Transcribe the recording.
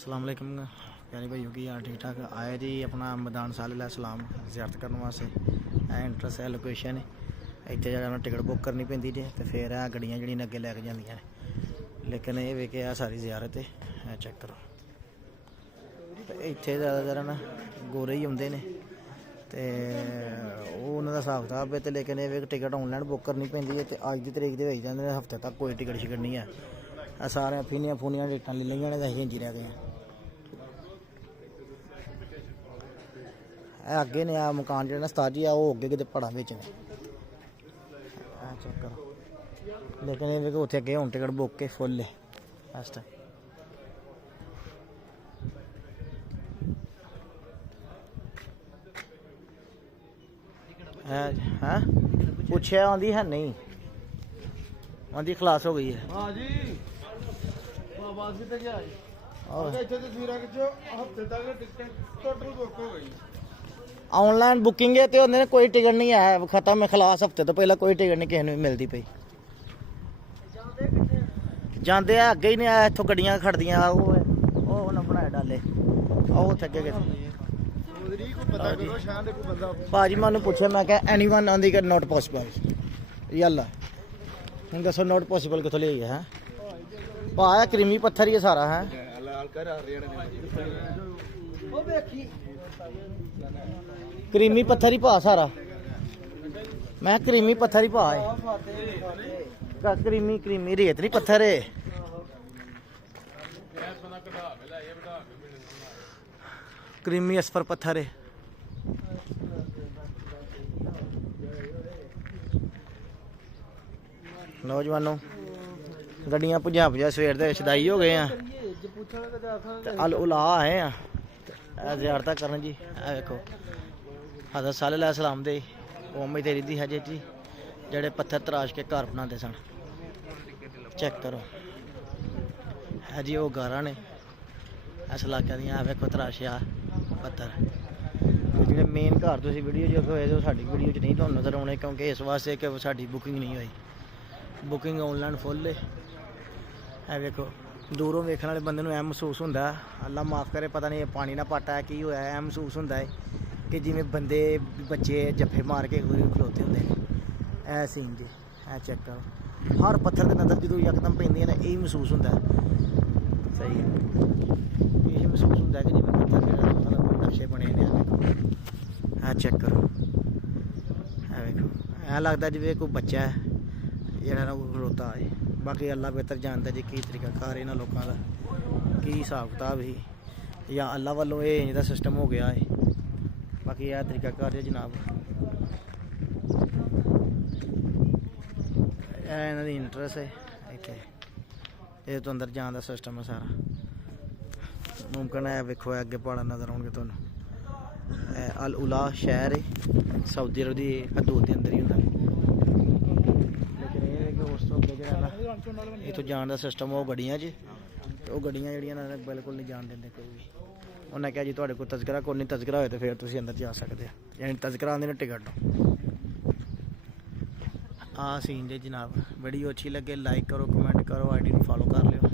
अस्सलाम वालेकुम प्यारे भाइयों की यहाँ ठीक ठाक आए जी अपना मैदान साल सलाम ज़ियारत करने वास्ते इंटरेस्ट है लोकेशन इतने जाना टिकट बुक करनी पैंती जी तो फिर गड्डियाँ जड़ियाँ अगे लैके जांदियां ने लेकिन ये वे कि सारी ज़ियारत है चेक करो इतने ज़्यादातर ना गोरे ही आते हैं तो उन्होंने हिसाब किताब है तो लेकिन ये टिकट ऑनलाइन बुक करनी पैंती है तो अज की तरीक के जाते हैं हफ्ते तक कोई टिकट शिकट नहीं है सारे फीनियां फूनियां डेटां ले लिया ने तो अं जी रह गए अगे ने आ मकान जो उस्ताद जी वो अगे कि पड़ा बिच ने चेक करो लेकिन ये उत्थे अगे हूँ टिकट बुक के फुल है इस टाइम हाँ पूछे आँदी है नहीं आँदी खलास हो गई है ऑनलाइन बुकिंग है तो उन्होंने कोई टिकट नहीं है खत्म है खलास हफ्ते तो पहले कोई टिकट नहीं किसी को मिलती पई जाते हैं अगे ही नहीं आया इतों गड्डियां खड़दियां उन्हें बनाए डाले आओ उत्थे अगे भाजी मैं पूछे मैं क्या एनी वन आंदी कि नॉट पॉसिबल यल्ला हूँ दसो नॉट पॉसिबल कितों ले है भाया क्रीमी पत्थर ही है सारा है क्रीमी पत्थर ही भा सारा मैं क्रीमी पत्थर ही भा है क्रीमी क्रीमी रेत नहीं पत्थर है क्रीमी असफर पत्थर है नौजवानों गड्डियां भुजा भुजा सवेर दे छदाई हो गए हैं अल उला आए हैं ज़ियारत करन जी देखो हज़रत सल्लल्लाहु अलैहि वसल्लम दे कौम तेरी दी हजे जी जेड़े पत्थर तराश के घर बनाते सन चेक करो है जी वो गारा ने इस इलाके दियां वेखो तराशिया पत्थर जो मेन घर तुम वीडियो जो होए तो साडी वीडियो च नहीं तुहानूं नज़र आने क्योंकि इस वास्ते कि साडी बुकिंग नहीं हुई बुकिंग ऑनलाइन फुल है वेखो दूरों वेखने वाले बंदे नूं ऐ महसूस होंदा अल्लाह माफ़ करे पता नहीं पानी ना पाटा है की होया ऐ महसूस होंदा है कि जिवें बंदे बच्चे जफ्फे मार के खलोते होंदे ऐ सीन जी ऐ चेक करो हर पत्थर के नज़र जो यकदम पैंदियां ने यही महसूस होंदा सही है यही महसूस होंदा है कि जिवें पत्थर के मतलब नक्शे बने ने ऐ चेक करो ऐ वेखो ऐ लगदा जिवें कोई बच्चा है जेड़ा ना खलोता है बाकी अल्लाह बेहतर जानता जी की तरीका कार इन्होंने लोगों का की हिसाब किताब ही या अल्लाह वालों ये इंज दा सिस्टम हो गया है बाकी यह तरीका कार है जनाब इन्हों की इंटरेस्ट है इतने ये तो अंदर जाने का सिस्टम है सारा मुमकिन है वेखो अगे पहाड़ नज़र आउणगे तुहानूं अल उला शहर है सऊदी अरब की हदूद के अंदर ही होंदा इतों जान का सिस्टम वो गड्डियां च वो गड्डियां जड़ियां बिल्कुल नहीं जान देंगे कोई भी उन्हें कहा जी तुहाडे कोल तज़किरा कोई नहीं तज़किरा होए तो फिर तुसीं अंदर जा सकते हो यानी तज़किरा आंदे ने टिकट आ सीन जे जनाब वीडियो अच्छी लगे लाइक करो कमेंट करो आईडी फॉलो कर लियो।